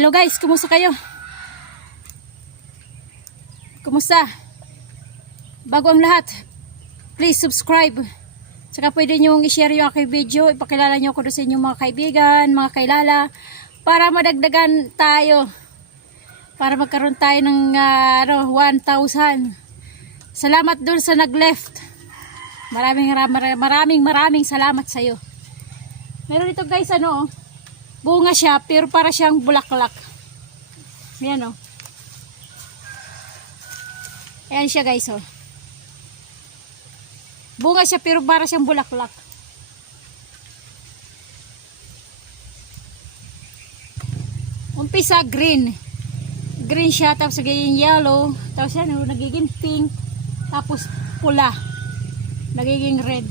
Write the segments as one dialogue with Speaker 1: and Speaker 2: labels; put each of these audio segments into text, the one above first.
Speaker 1: Hello guys, kumusta kayo? Kumusta? Bago ang lahat, please subscribe. Tsaka pwede nyo i-share yung aking video, ipakilala nyo ako sa inyong mga kaibigan, mga kailala, para madagdagan tayo. Para magkaroon tayo ng ah, ano, 1,000. Salamat doon sa nag-left. Maraming maraming maraming, maraming salamat sa iyo. Meron ito guys ano, oh. Bunga siya pero para siyang bulaklak. Ayan oh. Ayan siya guys oh. Bunga siya pero para siyang bulaklak. Umpisa green. Green siya tapos nagiging yellow, tapos yan oh, nagiging pink, tapos pula. Nagiging red.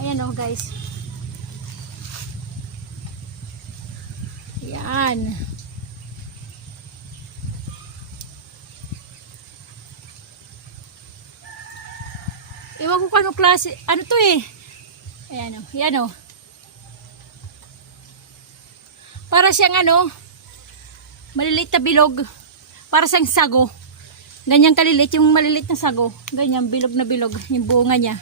Speaker 1: Ayan oh guys. Yan. Ewan ko kung klase. Ano to eh? Ayan o. Yan o. Para siyang ano, maliliit na bilog. Para siyang sago. Ganyan kalilit yung maliliit na sago. Ganyan, bilog na bilog. Yung bunga niya.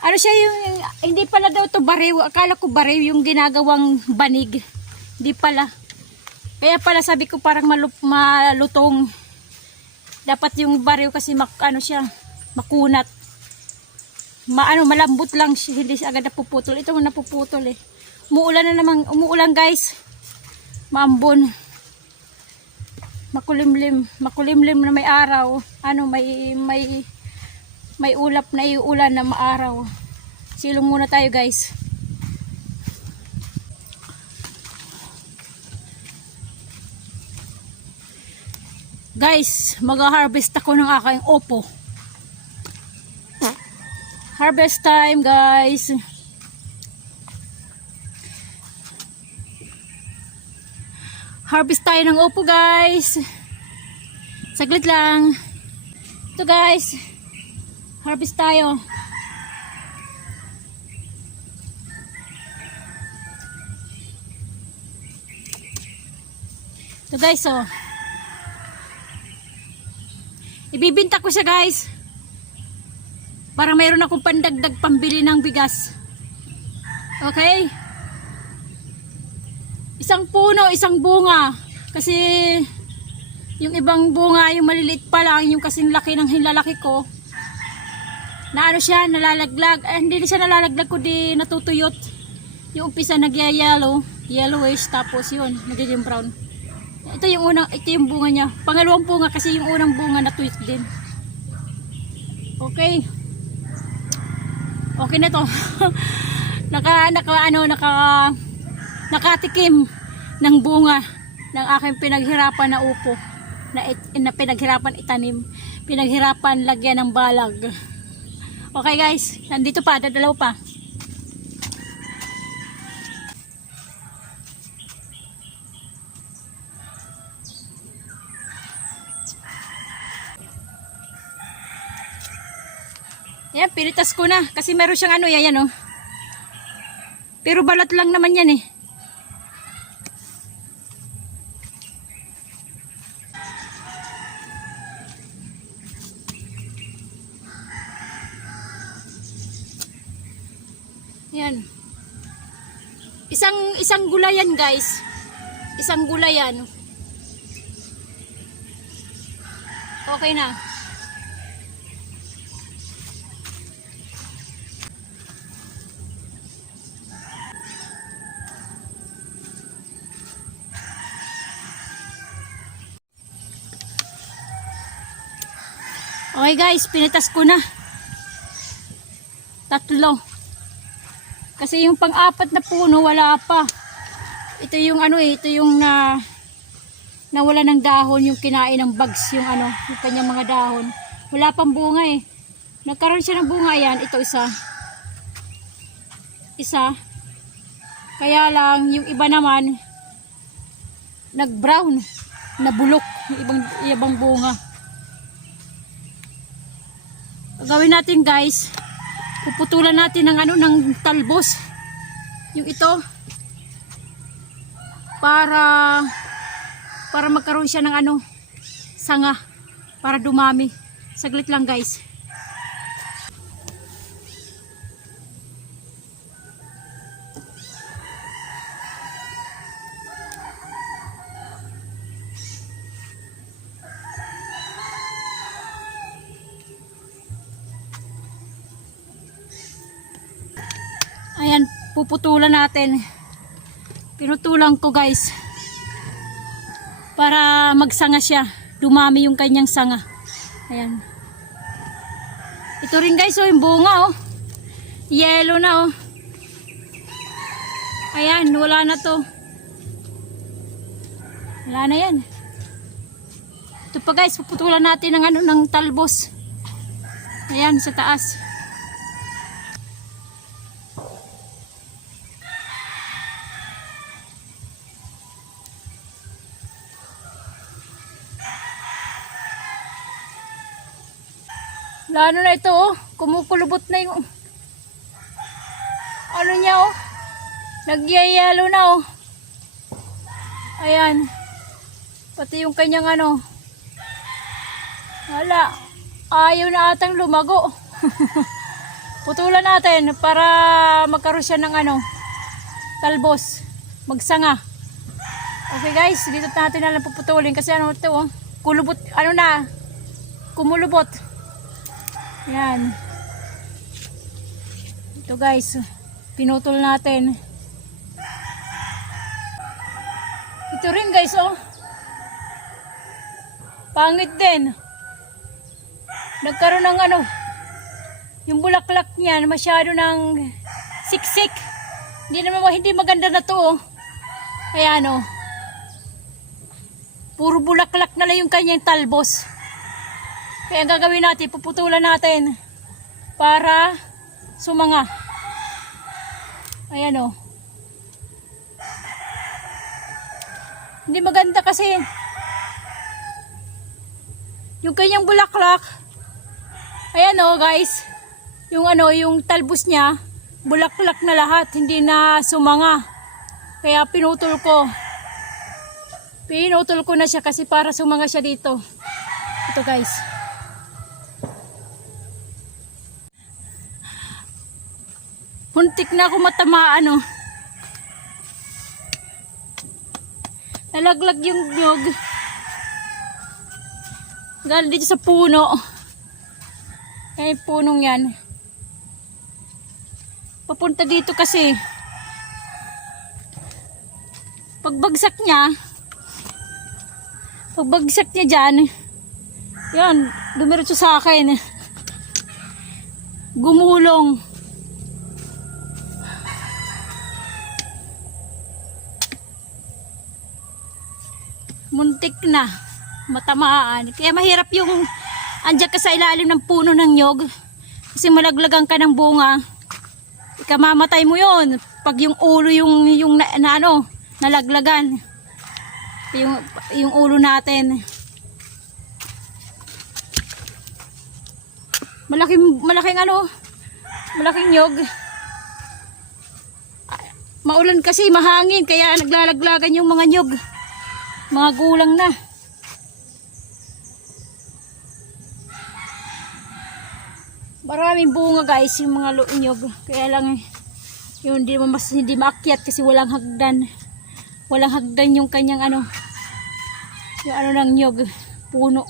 Speaker 1: Ano siya yung, hindi pala daw to bariw. Akala ko bariw yung ginagawang banig. Hindi pala. Kaya pala sabi ko parang malup, malutong. Dapat yung bariw kasi mak, ano siya, makunat. Maano, malambot lang siya, hindi siya agad napuputol. Ito napuputol eh. Umuulan na naman, umuulan guys. Maambon. Makulimlim, makulimlim na may araw. Ano, may, may, may ulap na iulan na maaraw. Silong muna tayo guys. Guys, mag-harvest ako ng aking opo. Harvest time, guys. Harvest tayo ng opo, guys. Saglit lang. Ito, guys. Harvest tayo. Ito, guys, oh. Ibibinta ko siya guys. Para mayroon akong pandagdag pambili ng bigas. Okay? Isang puno, isang bunga. Kasi yung ibang bunga, yung maliliit pa lang, yung kasing laki ng hilalaki ko. Na ano siya, nalalaglag. Eh, hindi siya nalalaglag kundi natutuyot. Yung umpisa nagyayalo, yellowish, tapos yun, nagiging brown. Ito yung unang, ito yung bunga niya. Pangalawang bunga kasi yung unang bunga natuyot din. Okay. Okay na to. naka, naka, ano, naka, nakatikim ng bunga ng aking pinaghirapan na upo. Na, na pinaghirapan itanim. Pinaghirapan lagyan ng balag. Okay guys, nandito pa, dadalaw pa. Pinitas ko na. Kasi meron siyang ano, yan, oh. Pero balat lang naman yan, eh. Yan. Isang, isang gulayan, guys. Isang gulayan. Okay na. Okay guys, pinitas ko na. Tatlo. Kasi yung pang-apat na puno, wala pa. Ito yung ano eh, ito yung na nawala ng dahon, yung kinain ng bugs, yung ano, yung kanyang mga dahon. Wala pang bunga eh. Nagkaroon siya ng bunga yan, ito isa. Isa. Kaya lang, yung iba naman, nag-brown, nabulok, yung ibang, ibang bunga gawin natin guys puputulan natin ng ano ng talbos yung ito para para magkaroon siya ng ano sanga para dumami. Saglit lang guys. Ayan, puputulan natin. Pinutulan ko guys. Para magsanga siya. Dumami yung kanyang sanga. Ayan. Ito rin guys, oh, yung bunga oh. Yellow na oh. Ayan, wala na to. Wala na yan. Ito pa guys, puputulan natin ng ano ng talbos. Ayan, sa taas. Lalo na ito oh. Kumukulubot na yung ano niya oh. Nagyayalo na oh. Ayan. Pati yung kanyang ano. Wala. Ayaw na atang lumago. Putulan natin para magkaroon siya ng ano. Talbos. Magsanga. Okay guys, dito natin na lang puputulin kasi ano ito oh. Kulubot, ano na. Kumulubot. Yan. Ito guys, pinutol natin. Ito rin guys, oh. Pangit din. Nagkaroon ng ano, yung bulaklak niya masyado ng siksik. Hindi naman hindi maganda na to, oh. Kaya ano, puro bulaklak na lang yung kanyang talbos. Kaya ang gagawin natin, puputulan natin para sumanga. Ayan o. Hindi maganda kasi yung kanyang bulaklak. Ayan o guys. Yung ano, yung talbos niya, bulaklak na lahat, hindi na sumanga. Kaya pinutol ko. Pinutol ko na siya kasi para sumanga siya dito. Ito guys. Muntik na ako matamaan oh. Nalaglag yung nyog. Galing dito sa puno. Kaya punong yan. Papunta dito kasi. Pagbagsak niya, pagbagsak niya dyan, yan, dumiretso sa akin. Gumulong. muntik na matamaan. Kaya mahirap yung andyan ka sa ilalim ng puno ng nyog kasi malaglagan ka ng bunga. Ikamamatay mo yon pag yung ulo yung yung na, na ano nalaglagan. Yung yung ulo natin. Malaking malaking ano malaking nyog. Maulan kasi mahangin kaya naglalaglagan yung mga nyog. Mga gulang na. Maraming bunga guys yung mga lunyog. Kaya lang yun hindi mas hindi maakyat kasi walang hagdan. Walang hagdan yung kanyang ano. Yung ano ng nyog. Puno.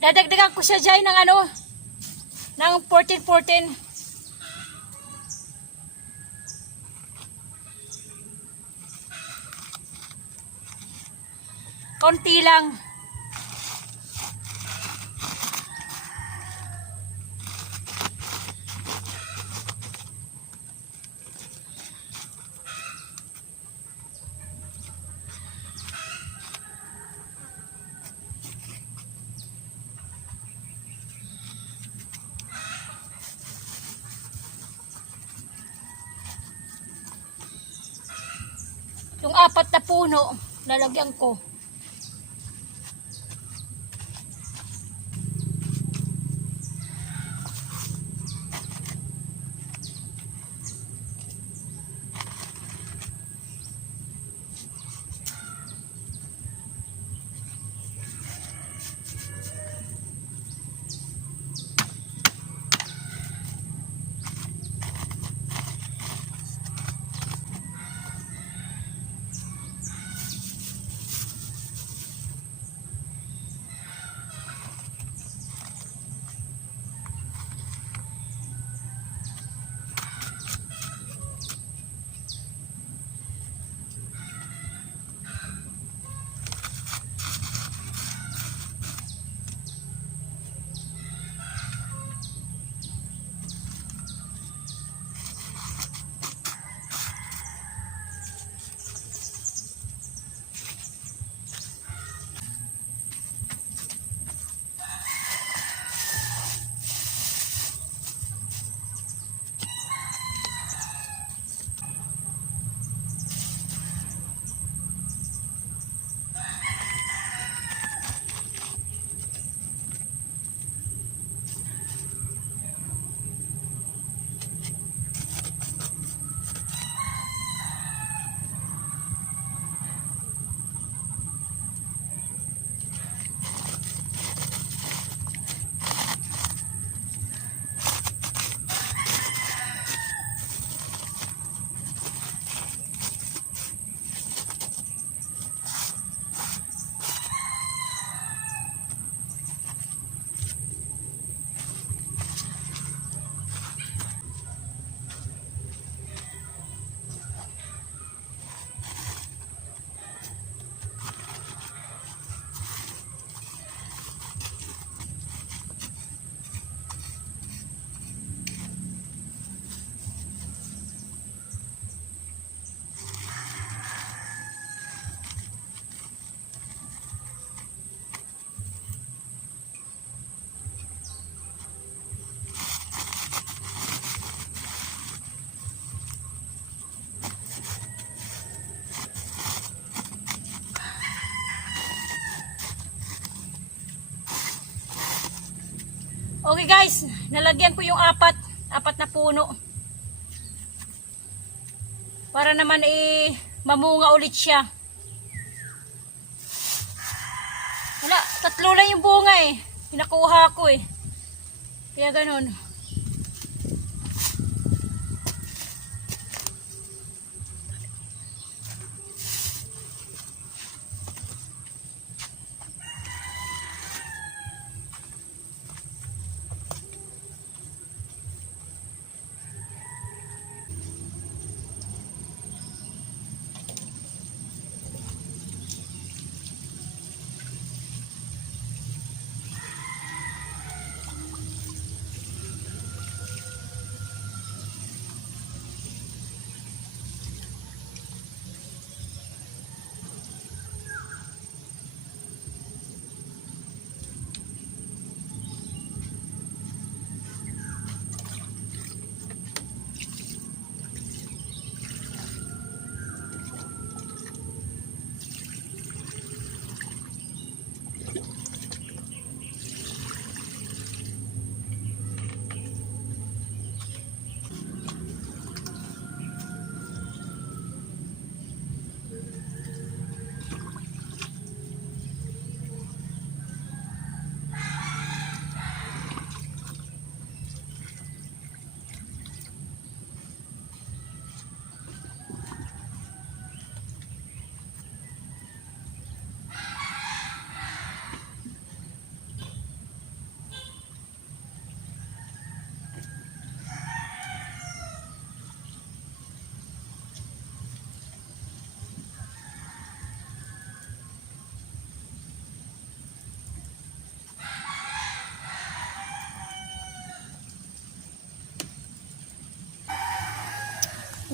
Speaker 1: Dadagdagan ko siya dyan ng ano, ng 14-14. Konti lang. Yung apat na puno, lalagyan ko. Okay guys, nalagyan ko yung apat, apat na puno. Para naman eh, mamunga ulit siya. Wala, tatlo lang yung bunga eh. Pinakuha ko eh. Kaya ganun.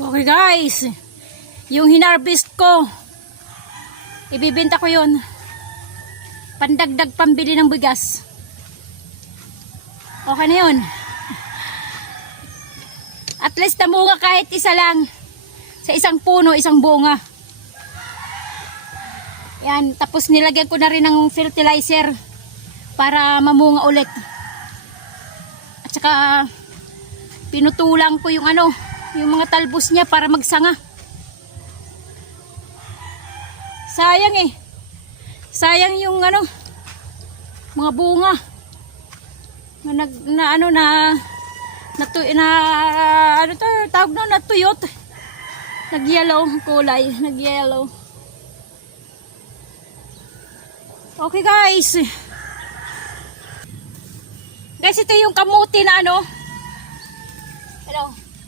Speaker 1: Okay guys, yung hinarvest ko, ibibenta ko yun. Pandagdag pambili ng bigas. Okay na yun. At least namunga kahit isa lang. Sa isang puno, isang bunga. Yan, tapos nilagyan ko na rin ng fertilizer para mamunga ulit. At saka pinutulang ko yung ano, yung mga talbos niya para magsanga. Sayang eh. Sayang yung ano, mga bunga. Na, nag, na ano na na, na ano to, tawag no, natuyot. Nag-yellow kulay, nag-yellow. Okay guys. Guys, ito yung kamuti na ano.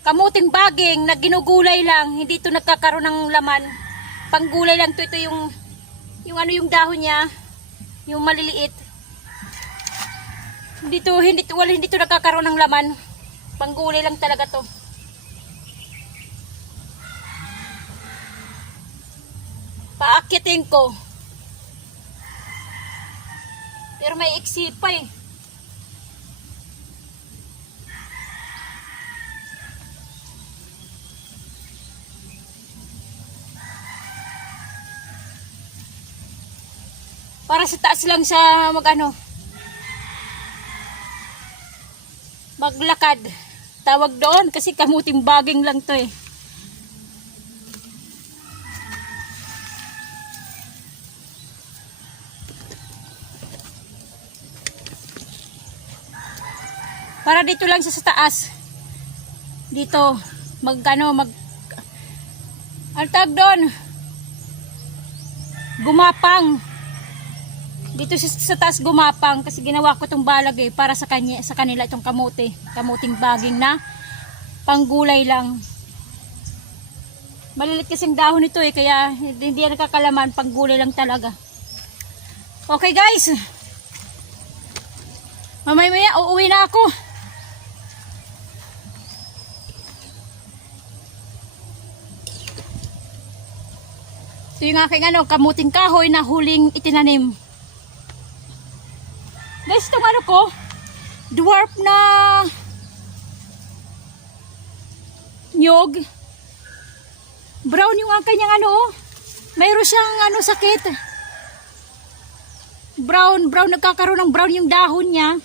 Speaker 1: Kamuting baging na ginugulay lang, hindi ito nagkakaroon ng laman. Panggulay lang to ito yung yung ano yung dahon niya, yung maliliit. Hindi to hindi to wala hindi to nagkakaroon ng laman. Panggulay lang talaga to. Paakyatin ko. Pero may iksi pa eh. Para sa taas lang siya mag ano. Maglakad. Tawag doon kasi kamuting baging lang to eh. Para dito lang siya sa taas. Dito mag ano mag ang tawag doon gumapang dito siya sa taas gumapang kasi ginawa ko itong balag eh para sa kanya sa kanila itong kamote. Kamuting baging na panggulay lang. Malilit kasing dahon nito eh kaya hindi yan nakakalaman panggulay lang talaga. Okay guys. Mamaya maya uuwi na ako. Ito yung aking ano kamuting kahoy na huling itinanim Guys, itong ano ko, dwarf na nyog. Brown yung ang kanyang ano, oh. mayroon siyang ano sakit. Brown, brown, nagkakaroon ng brown yung dahon niya.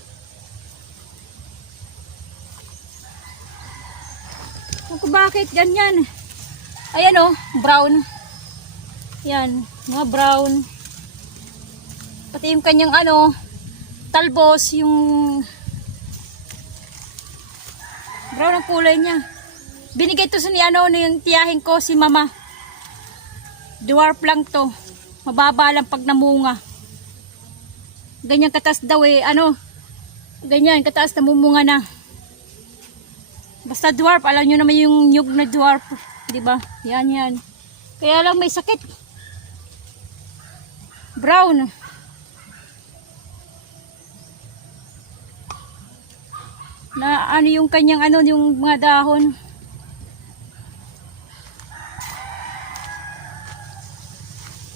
Speaker 1: Ako bakit ganyan? Ayan oh, brown. Yan, mga brown. Pati yung kanyang ano, talbos yung brown ang kulay niya. Binigay to sa ni ano yung tiyahin ko si mama. Dwarf lang to. Mababa lang pag namunga. Ganyan katas daw eh ano? Ganyan kataas namumunga na. Basta dwarf alam nyo naman yung nyug na dwarf di ba? Yan yan. Kaya lang may sakit. Brown na ano yung kanyang ano yung mga dahon?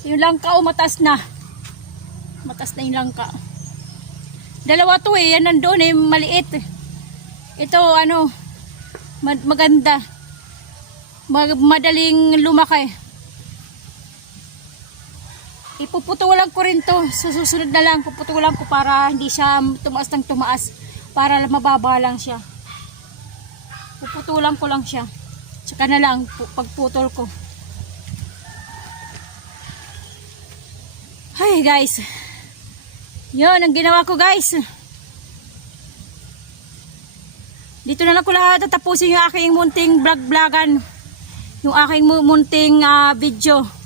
Speaker 1: Yung langka o matas na? Matas na yung langka. Dalawa to eh yan nandun eh maliit. Ito ano mag- maganda. Mag- madaling lumaki. Ipuputulan ko rin to. Sa susunod na lang puputulan ko para hindi siya tumaas ng tumaas para mababa lang siya. Puputulan ko lang siya. Tsaka na lang pu- pagputol ko. Ay guys. Yun ang ginawa ko guys. Dito na lang ko lahat tatapusin yung aking munting vlog vlogan yung aking mu- munting ah, video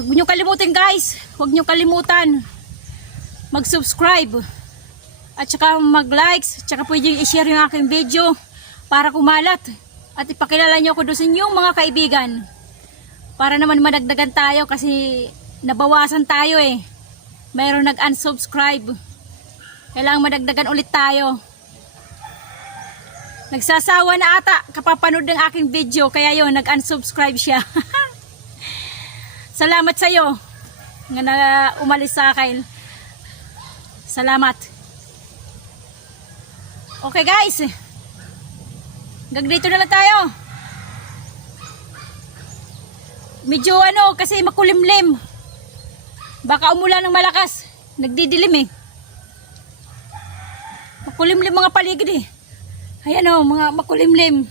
Speaker 1: Huwag niyo kalimutan guys. Huwag niyo kalimutan mag-subscribe at saka mag-likes, at saka pwede i-share yung aking video para kumalat at ipakilala niyo ako doon sa inyong mga kaibigan. Para naman madagdagan tayo kasi nabawasan tayo eh. Mayroon nag-unsubscribe. Kailangan madagdagan ulit tayo. Nagsasawa na ata kapapanood ng aking video kaya yun nag-unsubscribe siya. Salamat sa iyo nga na umalis sa akin. Salamat. Okay guys. Hanggang dito na lang tayo. Medyo ano, kasi makulimlim. Baka umulan ng malakas. Nagdidilim eh. Makulimlim mga paligid eh. Ayan o, mga makulimlim.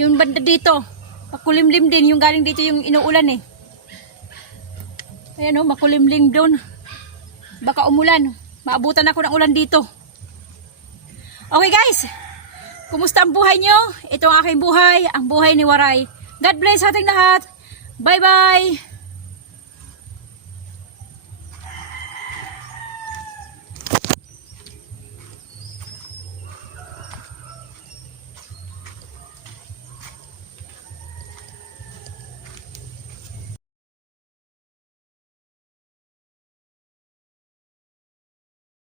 Speaker 1: Yung banda dito. Makulimlim din. Yung galing dito yung inuulan eh. Ayan o, makulimlim doon. Baka umulan. Maabutan ako ng ulan dito. Okay guys. Kumusta ang buhay nyo? Ito ang aking buhay. Ang buhay ni Waray. God bless ating lahat. Bye bye.